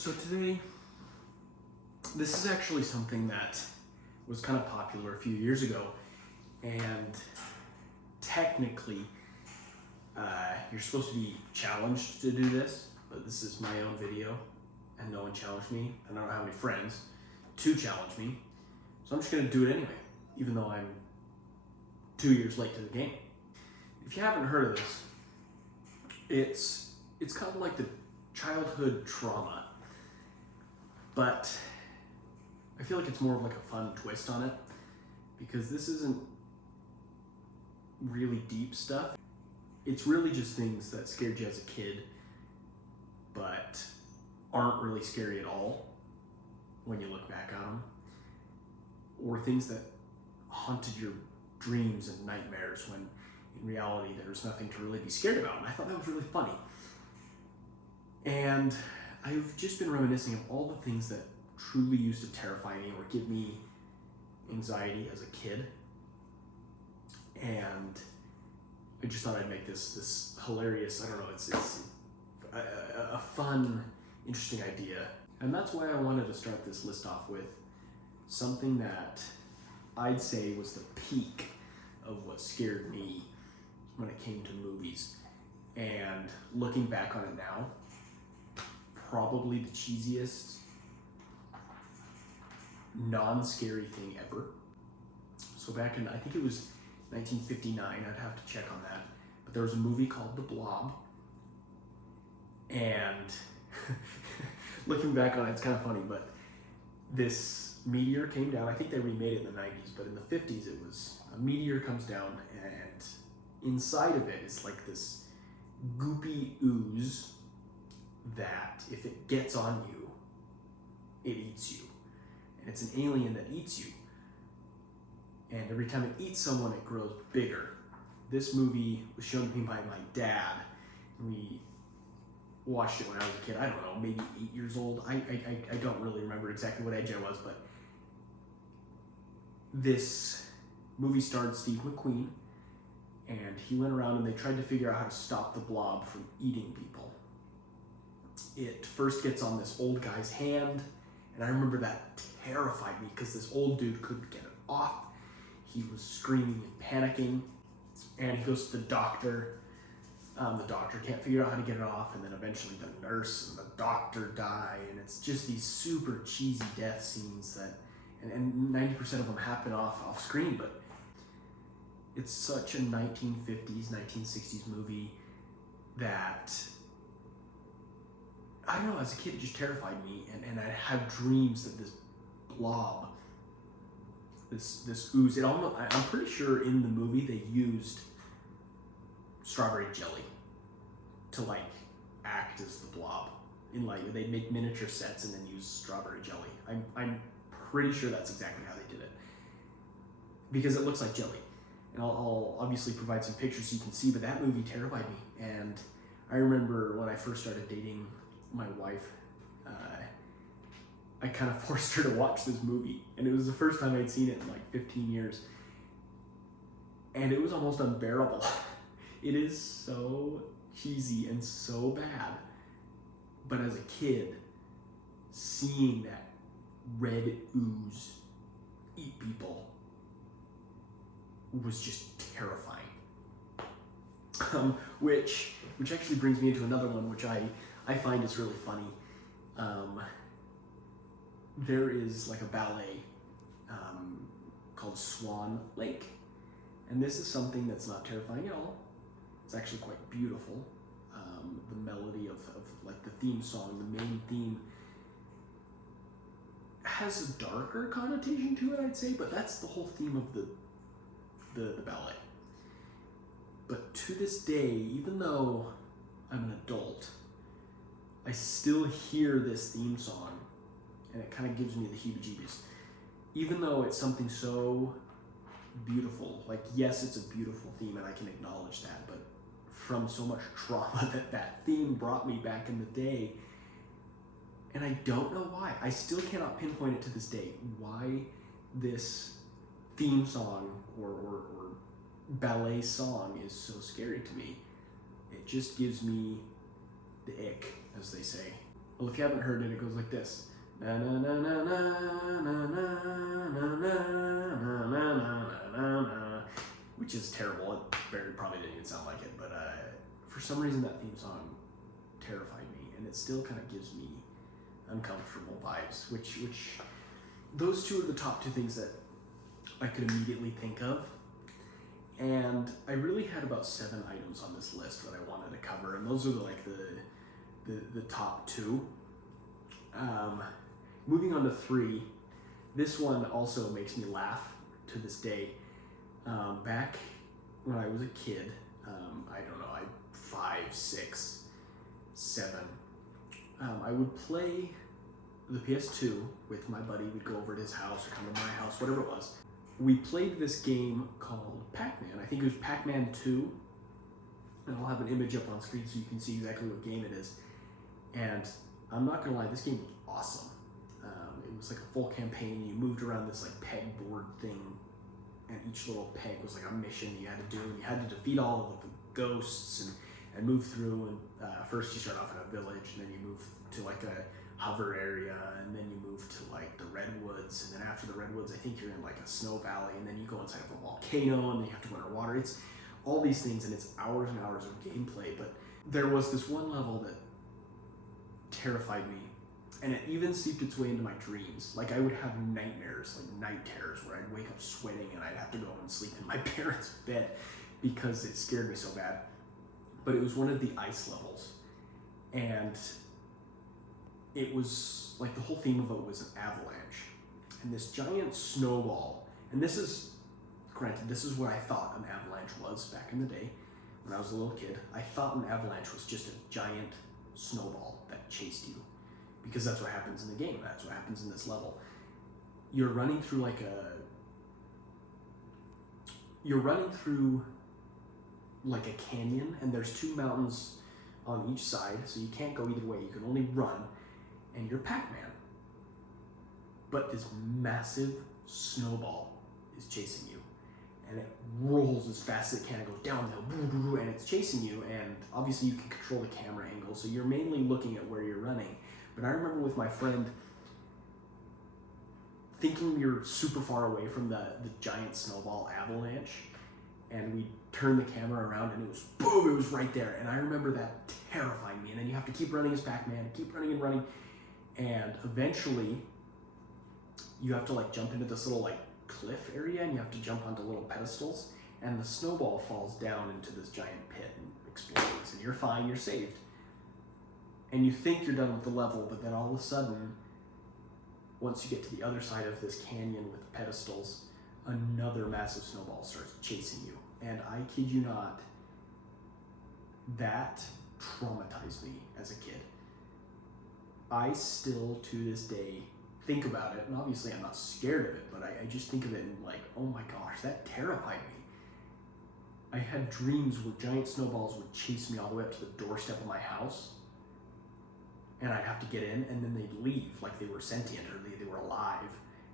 So today, this is actually something that was kind of popular a few years ago, and technically, you're supposed to be challenged to do this, but this is my own video, and no one challenged me, and I don't have any friends to challenge me, so I'm just gonna do it anyway, even though I'm 2 years late to the game. If you haven't heard of this, it's kind of like the childhood trauma, but I feel like it's more of like a fun twist on it, because this isn't really deep stuff. It's really just things that scared you as a kid, but aren't really scary at all when you look back at them, or things that haunted your dreams and nightmares when in reality there's nothing to really be scared about. And I thought that was really funny. And I've just been reminiscing of all the things that truly used to terrify me or give me anxiety as a kid. And I just thought I'd make this hilarious, I don't know, it's a fun, interesting idea. And that's why I wanted to start this list off with something that I'd say was the peak of what scared me when it came to movies. And looking back on it now, probably the cheesiest, non-scary thing ever. So back in, I think it was 1959, I'd have to check on that, but there was a movie called The Blob, and looking back on it, it's kind of funny, but this meteor came down. I think they remade it in the 90s, but in the 50s it was a meteor comes down, and inside of it is like this goopy ooze that if it gets on you, it eats you. And it's an alien that eats you. And every time it eats someone, it grows bigger. This movie was shown to me by my dad. We watched it when I was a kid. I don't know, maybe 8 years old. I don't really remember exactly what age I was, but this movie starred Steve McQueen, and he went around and they tried to figure out how to stop the blob from eating people. It first gets on this old guy's hand, and I remember that terrified me because this old dude couldn't get it off. He was screaming and panicking, and he goes to the doctor. The doctor can't figure out how to get it off, and then eventually the nurse and the doctor die, and it's just these super cheesy death scenes that, and 90% of them happen off screen, but it's such a 1950s, 1960s movie that, I don't know, as a kid it just terrified me, and I have dreams that this blob, this ooze, I'm pretty sure in the movie they used strawberry jelly to like act as the blob. In like, they make miniature sets and then use strawberry jelly. I'm pretty sure that's exactly how they did it, because it looks like jelly. And I'll obviously provide some pictures so you can see, but that movie terrified me. And I remember when I first started dating my wife, I kind of forced her to watch this movie, and it was the first time I'd seen it in like 15 years, and it was almost unbearable. It is so cheesy and so bad, but as a kid, seeing that red ooze eat people was just terrifying. Which actually brings me into another one, which I find is really funny. There is like a ballet called Swan Lake, and this is something that's not terrifying at all. It's actually quite beautiful. The melody of like the theme song, the main theme, has a darker connotation to it, I'd say, but that's the whole theme of the ballet. But to this day, even though I'm an adult, I still hear this theme song, and it kind of gives me the heebie-jeebies. Even though it's something so beautiful, like yes, it's a beautiful theme and I can acknowledge that, but from so much trauma that theme brought me back in the day, and I don't know why. I still cannot pinpoint it to this day, why this theme song or ballet song is so scary to me. It just gives me the ick, as they say. Well, if you haven't heard it, it goes like this. Na na na na na na na na na na na na, which is terrible. It probably didn't even sound like it, but for some reason that theme song terrified me, and it still kind of gives me uncomfortable vibes. Which those two are the top two things that I could immediately think of. And I really had about 7 items on this list that I wanted to cover, and those are the top two. Moving on to 3, this one also makes me laugh to this day. Back when I was a kid, I don't know, 5, 6, 7, I would play the PS2 with my buddy. We'd go over to his house or come to my house, whatever it was. We played this game called Pac-Man. I think it was Pac-Man 2. And I'll have an image up on screen so you can see exactly what game it is. And I'm not gonna lie, this game was awesome. It was like a full campaign. You moved around this like pegboard thing, and each little peg was like a mission you had to do, and you had to defeat all of the ghosts and move through. And first you start off in a village, and then you move to like a hover area, and then you move to like the redwoods, and then after the redwoods I think you're in like a snow valley, and then you go inside of a volcano, and then you have to go underwater. It's all these things, and it's hours and hours of gameplay. But there was this one level that terrified me, and it even seeped its way into my dreams. Like I would have nightmares, like night terrors, where I'd wake up sweating and I'd have to go and sleep in my parents' bed because it scared me so bad. But it was one of the ice levels, and it was like the whole theme of it was an avalanche, and this giant snowball. And this is, granted, this is what I thought an avalanche was back in the day when I was a little kid. I thought an avalanche was just a giant snowball that chased you, because that's what happens in the game. That's what happens in this level. You're running through like a canyon, and there's 2 mountains on each side, so you can't go either way. You can only run, and you're Pac-Man. But this massive snowball is chasing you, and it rolls as fast as it can. It goes downhill, and it's chasing you, and obviously you can control the camera angle, so you're mainly looking at where you're running. But I remember with my friend thinking we were super far away from the giant snowball avalanche, and we turned the camera around, and it was boom, it was right there. And I remember that terrifying me. And then you have to keep running as Pac-Man, and keep running and running, and eventually you have to like jump into this little like cliff area, and you have to jump onto little pedestals, and the snowball falls down into this giant pit and explodes, and you're fine, you're saved. And you think you're done with the level, but then all of a sudden, once you get to the other side of this canyon with the pedestals, another massive snowball starts chasing you. And I kid you not, that traumatized me as a kid. I still, to this day, think about it, and obviously I'm not scared of it, but I just think of it and like, oh my gosh, that terrified me. I had dreams where giant snowballs would chase me all the way up to the doorstep of my house, and I'd have to get in, and then they'd leave like they were sentient or they were alive.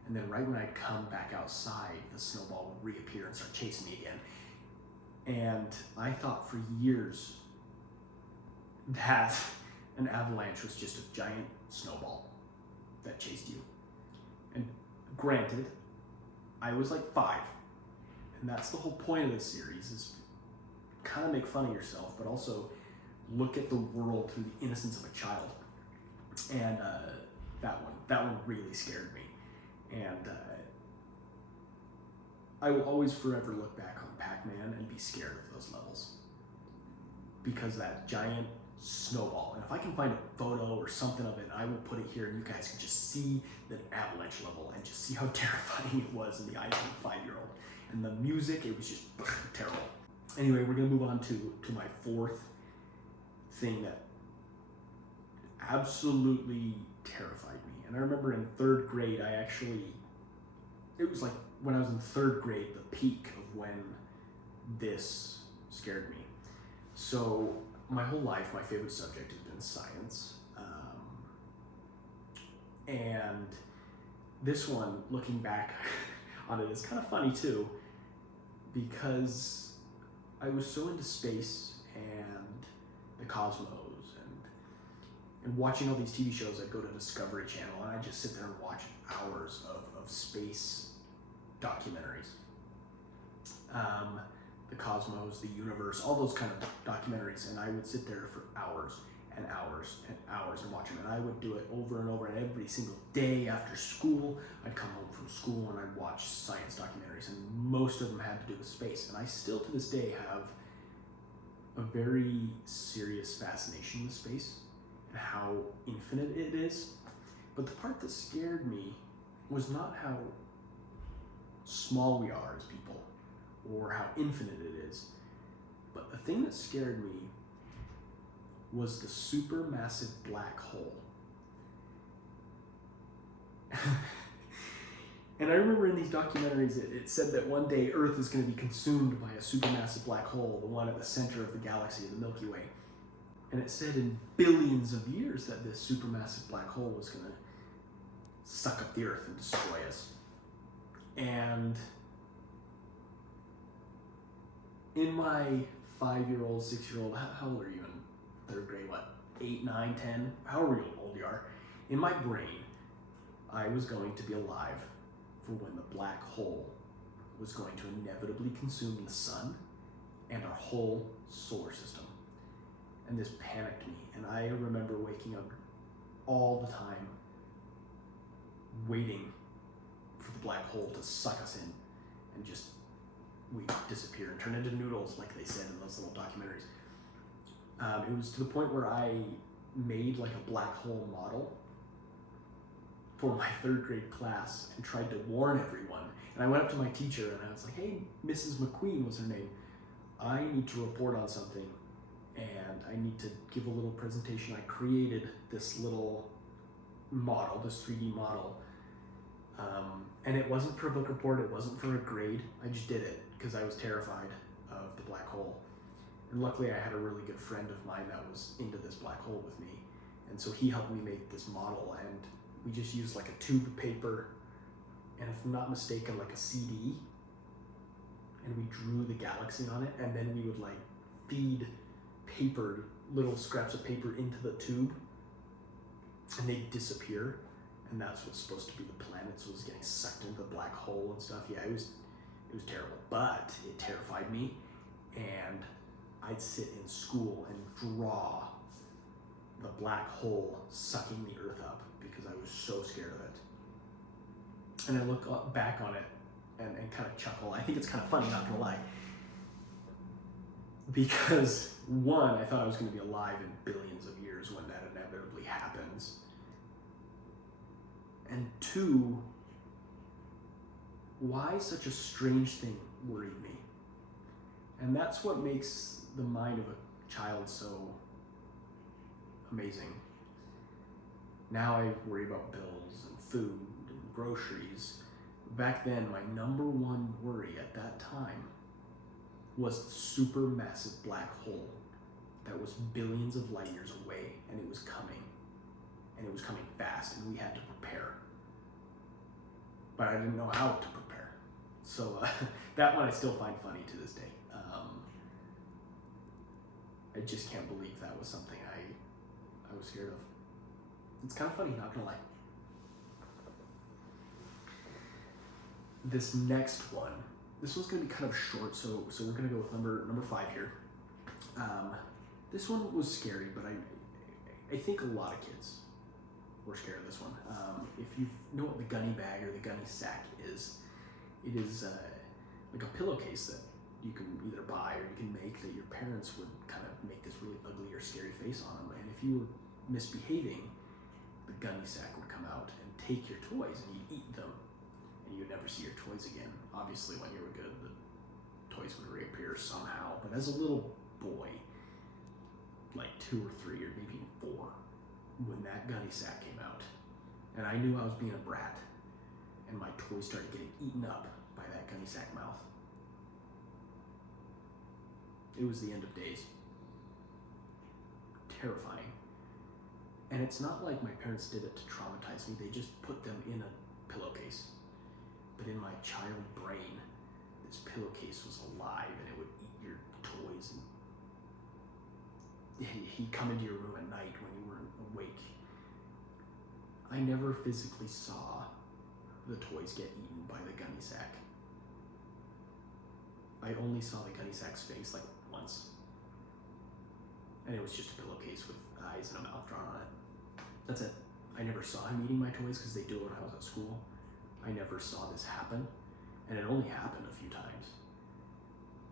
And then right when I'd come back outside, the snowball would reappear and start chasing me again. And I thought for years that an avalanche was just a giant snowball that chased you. And granted, I was like 5. And that's the whole point of this series, is kind of make fun of yourself, but also look at the world through the innocence of a child. And that one really scared me. And I will always forever look back on Pac-Man and be scared of those levels, because that giant snowball, and if I can find a photo or something of it, I will put it here and you guys can just see the avalanche level and just see how terrifying it was in the eyes of a 5-year-old. And the music, it was just terrible. Anyway, we're gonna move on to my 4th thing that absolutely terrified me. And I remember in 3rd grade, it was like when I was in 3rd grade, the peak of when this scared me. So my whole life, my favorite subject has been science. And this one, looking back on it, is kind of funny too, because I was so into space and the cosmos And watching all these TV shows, I'd go to Discovery Channel and I'd just sit there and watch hours of space documentaries. The cosmos, the universe, all those kind of documentaries, and I would sit there for hours and hours and hours and watch them. And I would do it over and over, and every single day after school, I'd come home from school and I'd watch science documentaries, and most of them had to do with space. And I still to this day have a very serious fascination with space and how infinite it is. But the part that scared me was not how small we are as people or how infinite it is, but the thing that scared me was the supermassive black hole. And I remember in these documentaries, it said that one day Earth is going to be consumed by a supermassive black hole, the one at the center of the galaxy, the Milky Way. And it said in billions of years that this supermassive black hole was going to suck up the Earth and destroy us. And in my 5-year-old, 6-year-old, how old are you in third grade? What, 8, 9, 10? However old you are. In my brain, I was going to be alive for when the black hole was going to inevitably consume the sun and our whole solar system. And this panicked me. And I remember waking up all the time waiting for the black hole to suck us in and just we disappear and turn into noodles, like they said in those little documentaries. It was to the point where I made like a black hole model for my 3rd grade class and tried to warn everyone. And I went up to my teacher and I was like, hey, Mrs. McQueen was her name. I need to report on something and I need to give a little presentation. I created this little model, this 3D model. And it wasn't for a book report, it wasn't for a grade. I just did it because I was terrified of the black hole. And luckily I had a really good friend of mine that was into this black hole with me. And so he helped me make this model, and we just used like a tube of paper and, if I'm not mistaken, like a CD. And we drew the galaxy on it, and then we would like feed little scraps of paper into the tube and they'd disappear. And that's what's supposed to be the planets, was getting sucked into the black hole and stuff. Yeah, it was terrible, but it terrified me. And I'd sit in school and draw the black hole sucking the Earth up because I was so scared of it. And I look back on it and kind of chuckle. I think it's kind of funny, not gonna lie. Because one, I thought I was gonna be alive in billions of years when that inevitably happens. And two, why such a strange thing worried me? And that's what makes the mind of a child so amazing. Now I worry about bills and food and groceries. Back then, my number one worry at that time was the supermassive black hole that was billions of light years away, and it was coming. And it was coming fast, and we had to prepare. But I didn't know how to prepare. So that one I still find funny to this day. I just can't believe that was something I was scared of. It's kind of funny, not gonna lie. This next one, this one's gonna be kind of short, so we're gonna go with number 5 here. This one was scary, but I think a lot of kids were scared of this one. If you know what the gunny bag or the gunny sack is, it is like a pillowcase that you can either buy or you can make, that your parents would kind of make this really ugly or scary face on them. And if you were misbehaving, the gunny sack would come out and take your toys and you'd eat them, and you'd never see your toys again. Obviously, when you were good, the toys would reappear somehow. But as a little boy, like 2 or 3 or maybe even 4, when that gunny sack came out, and I knew I was being a brat, and my toys started getting eaten up by that gunny sack mouth, it was the end of days. Terrifying. And it's not like my parents did it to traumatize me, they just put them in a pillowcase. But in my child brain, this pillowcase was alive and it would eat your toys. And he'd come into your room at night when you weren't awake. I never physically saw the toys get eaten by the gunny sack. I only saw the gunny sack's face like once. And it was just a pillowcase with eyes and a mouth drawn on it. That's it. I never saw him eating my toys because they do it when I was at school. I never saw this happen. And it only happened a few times.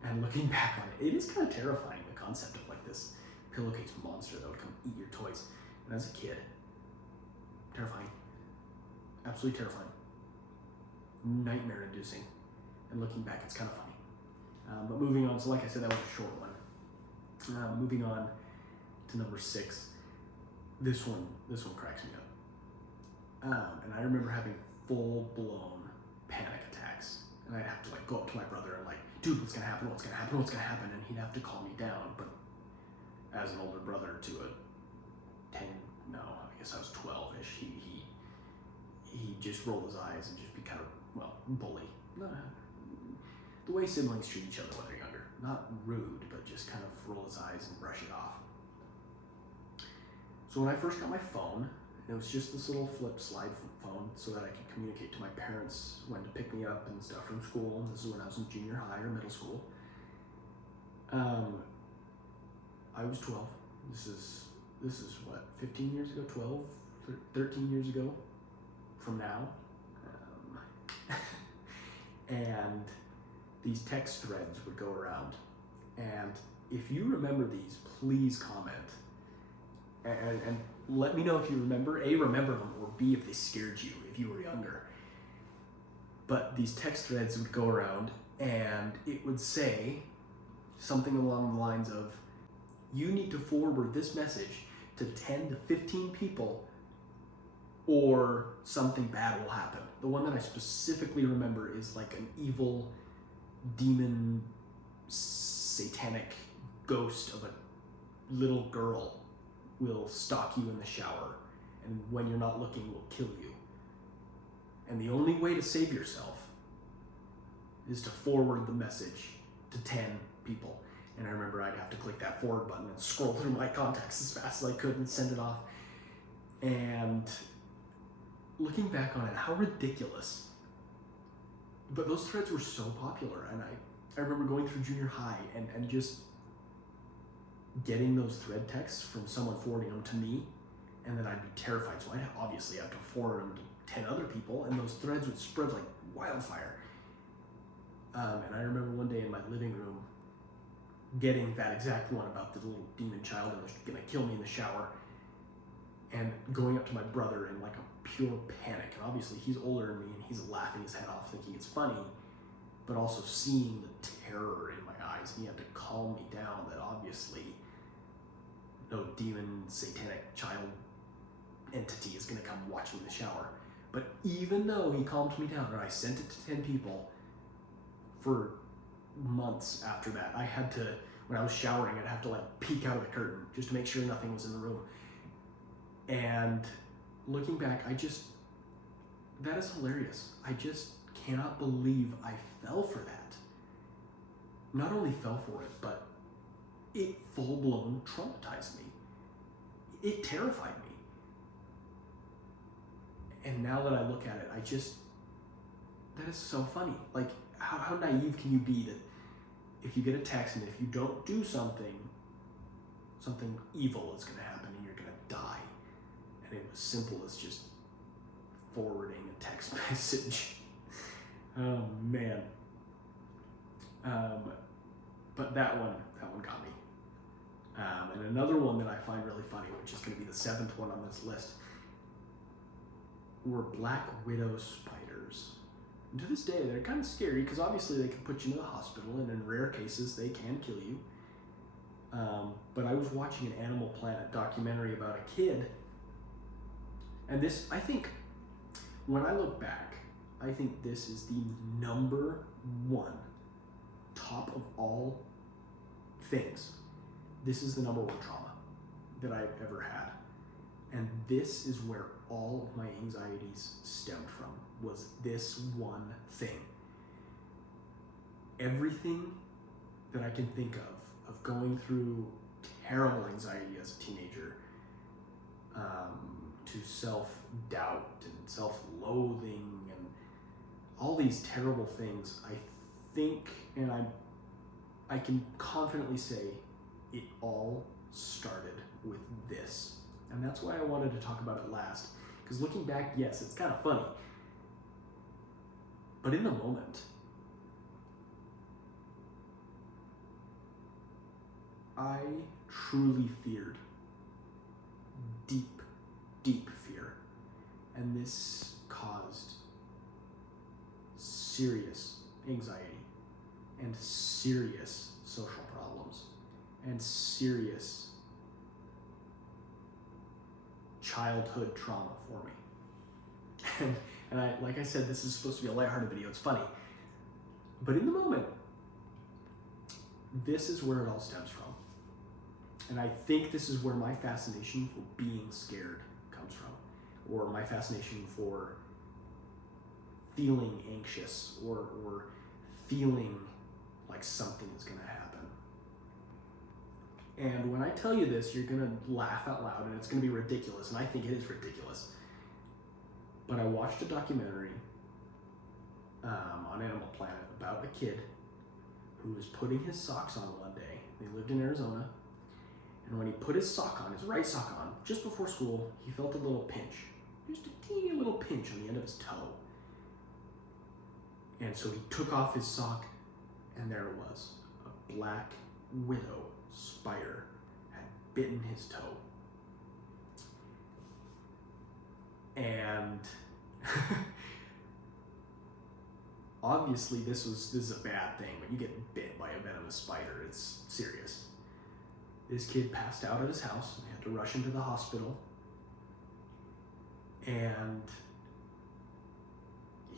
And looking back on it, it is kind of terrifying, the concept of like this pillowcase monster that would come eat your toys. And as a kid, terrifying. Absolutely terrifying. Nightmare inducing. And looking back, it's kind of funny. But moving on, so like I said, that was a short one. Moving on to number 6. This one cracks me up. And I remember having full-blown panic attacks. And I'd have to like go up to my brother and like, dude, what's gonna happen? What's gonna happen? What's gonna happen? And he'd have to calm me down. But as an older brother to a 10, no, I guess I was 12-ish, he just rolled his eyes and just be kind of, well, bully. The way siblings treat each other when they're younger. Not rude, but just kind of roll his eyes and brush it off. So when I first got my phone, it was just this little flip slide phone so that I could communicate to my parents when to pick me up and stuff from school. And this is when I was in junior high or middle school. I was 12. This is what, 15 years ago, 12, 13 years ago from now. And these text threads would go around. And if you remember these, please comment. And let me know if you remember, A, remember them, or B, if they scared you, if you were younger. But these text threads would go around, and it would say something along the lines of, you need to forward this message to 10 to 15 people, or something bad will happen. The one that I specifically remember is like an evil demon, satanic ghost of a little girl will stalk you in the shower, and when you're not looking will kill you. And the only way to save yourself is to forward the message to 10 people. And I remember I'd have to click that forward button and scroll through my contacts as fast as I could and send it off. And looking back on it, how ridiculous. But those threads were so popular, and I remember going through junior high and just getting those thread texts from someone forwarding them to me, and then I'd be terrified. So I'd obviously have to forward them to 10 other people, and those threads would spread like wildfire. And I remember one day in my living room getting that exact one about the little demon child that was gonna kill me in the shower, and going up to my brother in like a pure panic. And obviously he's older than me, and he's laughing his head off thinking it's funny, but also seeing the terror in my eyes. And he had to calm me down that obviously no demon, satanic child entity is gonna come watch me in the shower. But even though he calmed me down, and I sent it to 10 people, for months after that, I had to, when I was showering, I'd have to like peek out of the curtain just to make sure nothing was in the room. And looking back, that is hilarious. I just cannot believe I fell for that. Not only fell for it, but it full-blown traumatized me. It terrified me. And now that I look at it, that is so funny. Like, how naive can you be that if you get a text and if you don't do something evil is going to happen and you're going to die. And it was simple as just forwarding a text message. Oh man. But that one got me. And another one that I find really funny, which is going to be the 7th one on this list, were black widow spiders. And to this day, they're kind of scary because obviously they can put you in the hospital, and in rare cases, they can kill you. But I was watching an Animal Planet documentary about a kid, and this, I think, when I look back, I think this is the number one, top of all things. This is the number one trauma that I've ever had. And this is where all of my anxieties stemmed from, was this one thing. Everything that I can think of going through terrible anxiety as a teenager, to self-doubt and self-loathing and all these terrible things. I think, and I can confidently say, it all started with this. And that's why I wanted to talk about it last. Because looking back, yes, it's kind of funny. But in the moment, I truly feared deep, deep fear. And this caused serious anxiety and serious social problems and serious childhood trauma for me. And I, like I said, this is supposed to be a lighthearted video. It's funny. But in the moment, this is where it all stems from. And I think this is where my fascination for being scared comes from, or my fascination for feeling anxious, or feeling like something is going to happen. And when I tell you this, you're going to laugh out loud, and it's going to be ridiculous, and I think it is ridiculous. But I watched a documentary on Animal Planet about a kid who was putting his socks on one day. They lived in Arizona. And when he put his sock on, his right sock on, just before school, he felt a little pinch. Just a teeny little pinch on the end of his toe. And so he took off his sock, and there it was. A black widow spider had bitten his toe. And obviously this is a bad thing. When you get bit by a venomous spider, it's serious. This kid passed out at his house and had to rush into the hospital. And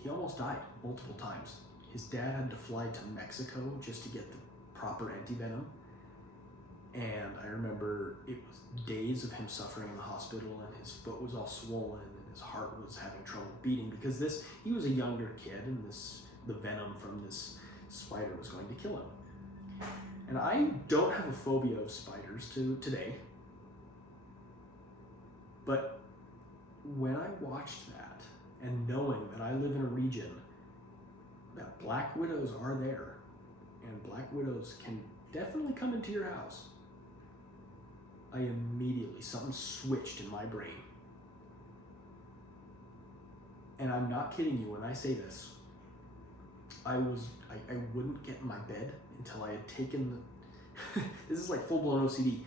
he almost died multiple times. His dad had to fly to Mexico just to get the proper antivenom. And I remember it was days of him suffering in the hospital, and his foot was all swollen and his heart was having trouble beating because he was a younger kid, and the venom from this spider was going to kill him. And I don't have a phobia of spiders today, but when I watched that, and knowing that I live in a region that black widows are there, and black widows can definitely come into your house, I immediately, something switched in my brain. And I'm not kidding you when I say this. I wouldn't get in my bed until I had taken the, this is like full-blown OCD.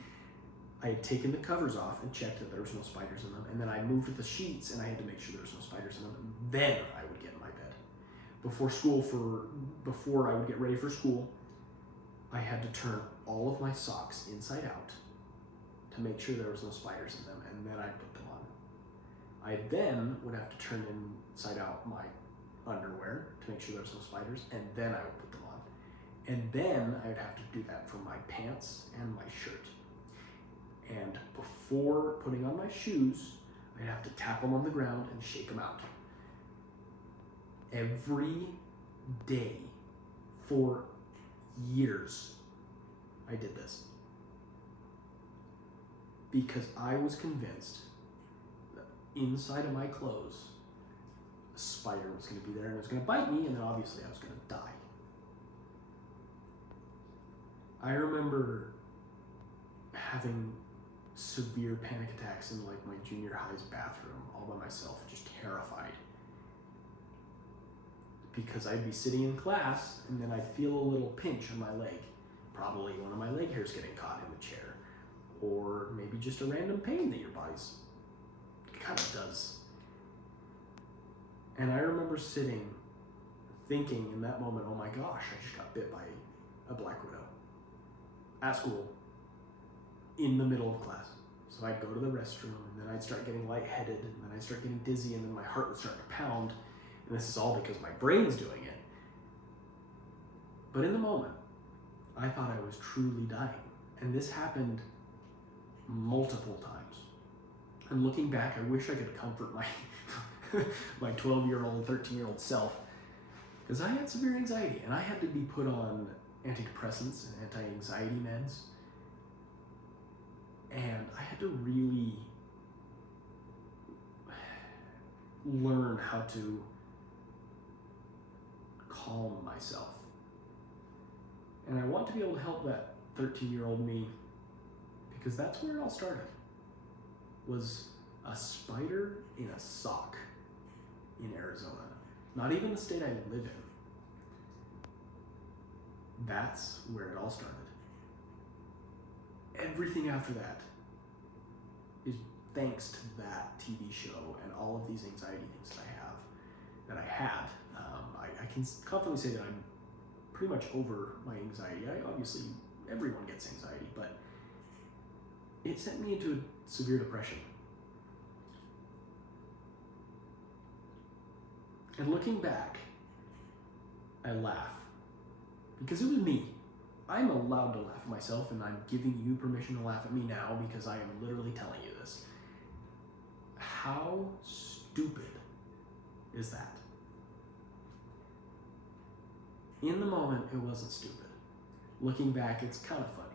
I had taken the covers off and checked that there was no spiders in them, and then I moved the sheets and I had to make sure there was no spiders in them, and then I would get in my bed. Before I would get ready for school, I had to turn all of my socks inside out to make sure there was no spiders in them, and then I'd put them on. I then would have to turn inside out my underwear to make sure there was no spiders, and then I would put them on. And then I would have to do that for my pants and my shirt. And before putting on my shoes, I'd have to tap them on the ground and shake them out. Every day for years, I did this. Because I was convinced that inside of my clothes, a spider was going to be there and it was going to bite me, and then obviously I was going to die. I remember having severe panic attacks in like my junior high's bathroom all by myself, just terrified. Because I'd be sitting in class and then I'd feel a little pinch on my leg. Probably one of my leg hairs getting caught in the chair. Or maybe just a random pain that your body's kind of does. And I remember sitting, thinking in that moment, oh my gosh, I just got bit by a black widow. At school, in the middle of class. So I'd go to the restroom, and then I'd start getting lightheaded, and then I'd start getting dizzy, and then my heart would start to pound. And this is all because my brain's doing it. But in the moment, I thought I was truly dying. And this happened multiple times. And looking back, I wish I could comfort my my 12-year-old, 13-year-old self, because I had severe anxiety, and I had to be put on antidepressants and anti-anxiety meds And I had to really learn how to calm myself. And I want to be able to help that 13-year-old me, because that's where it all started. Was a spider in a sock in Arizona. Not even the state I live in. That's where it all started. Everything after that is thanks to that TV show and all of these anxiety things that I had. I can confidently say that I'm pretty much over my anxiety. Obviously, everyone gets anxiety, but it sent me into a severe depression. And looking back, I laugh, because it was me. I'm allowed to laugh at myself, and I'm giving you permission to laugh at me now because I am literally telling you this. How stupid is that? In the moment, it wasn't stupid. Looking back, it's kind of funny.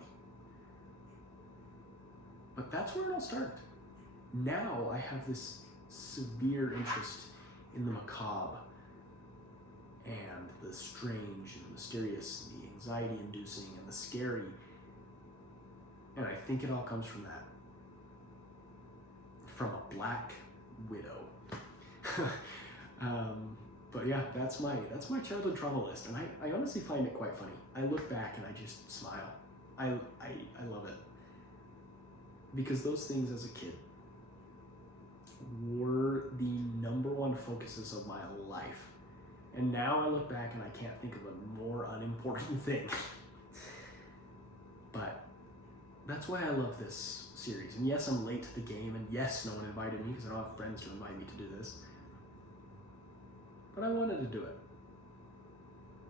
But that's where it all started. Now I have this severe interest in the macabre and the strange and mysterious, the anxiety-inducing and the scary. And I think it all comes from that. From a black widow. But yeah, that's my childhood trauma list, and I honestly find it quite funny. I look back and I just smile. I love it. Because those things as a kid were the number one focuses of my life. And now I look back and I can't think of a more unimportant thing. But that's why I love this series. And yes, I'm late to the game, and yes, no one invited me because I don't have friends to invite me to do this. But I wanted to do it.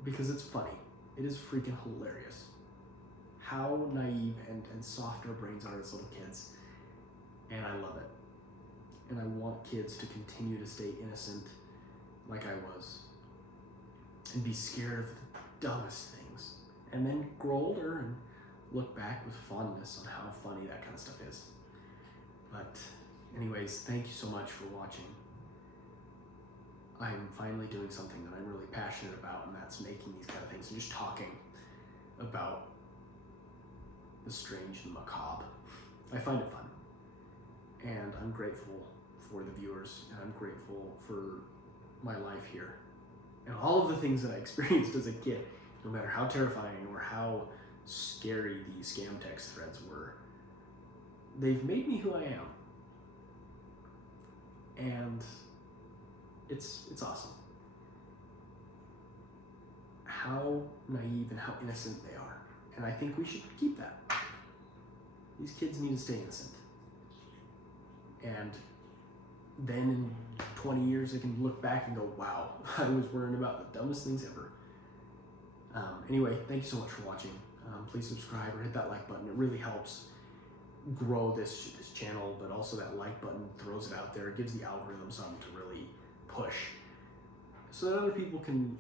Because it's funny. It is freaking hilarious. How naive and soft our brains are as little kids. And I love it. And I want kids to continue to stay innocent like I was. And be scared of the dumbest things. And then grow older and look back with fondness on how funny that kind of stuff is. But anyways, thank you so much for watching. I'm finally doing something that I'm really passionate about, and that's making these kind of things and just talking about the strange and macabre. I find it fun. And I'm grateful for the viewers, and I'm grateful for my life here. And all of the things that I experienced as a kid, no matter how terrifying or how scary the scam text threads were, they've made me who I am. And it's awesome. How naive and how innocent they are. And I think we should keep that. These kids need to stay innocent. And then in 20 years, I can look back and go, wow, I was worrying about the dumbest things ever. Anyway, thank you so much for watching. Please subscribe or hit that like button. It really helps grow this channel, but also that like button throws it out there. It gives the algorithm something to really push so that other people can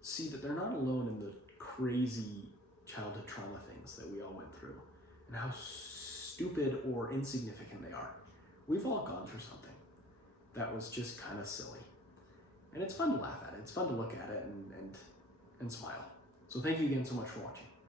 see that they're not alone in the crazy childhood trauma things that we all went through and how stupid or insignificant they are. We've all gone through something that was just kind of silly. And it's fun to laugh at it. It's fun to look at it and smile. So thank you again so much for watching.